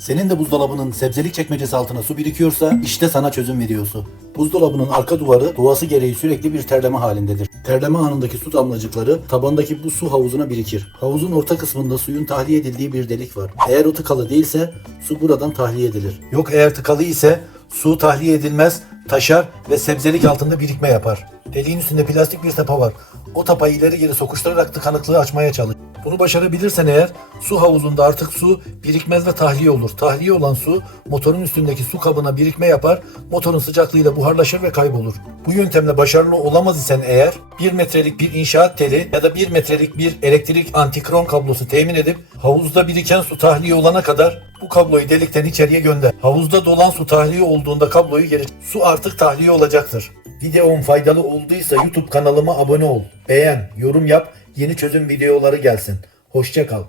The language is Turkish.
Senin de buzdolabının sebzelik çekmecesi altına su birikiyorsa işte sana çözüm videosu. Buzdolabının arka duvarı doğası gereği sürekli bir terleme halindedir. Terleme anındaki su damlacıkları tabandaki bu su havuzuna birikir. Havuzun orta kısmında suyun tahliye edildiği bir delik var. Eğer o tıkalı değilse su buradan tahliye edilir. Yok eğer tıkalı ise su tahliye edilmez, taşar ve sebzelik altında birikme yapar. Deliğin üstünde plastik bir tapa var. O tapayı ileri geri sokuşturarak tıkanıklığı açmaya çalış. Bunu başarabilirsen eğer su havuzunda artık su birikmez ve tahliye olur. Tahliye olan su motorun üstündeki su kabına birikme yapar, motorun sıcaklığıyla buharlaşır ve kaybolur. Bu yöntemle başarılı olamaz isen eğer 1 metrelik bir inşaat teli ya da 1 metrelik bir elektrik antikron kablosu temin edip havuzda biriken su tahliye olana kadar bu kabloyu delikten içeriye gönder. Havuzda dolan su tahliye olduğunda kabloyu geri su artık tahliye olacaktır. Videom faydalı olduysa YouTube kanalıma abone ol, beğen, yorum yap, yeni çözüm videoları gelsin. Hoşça kal.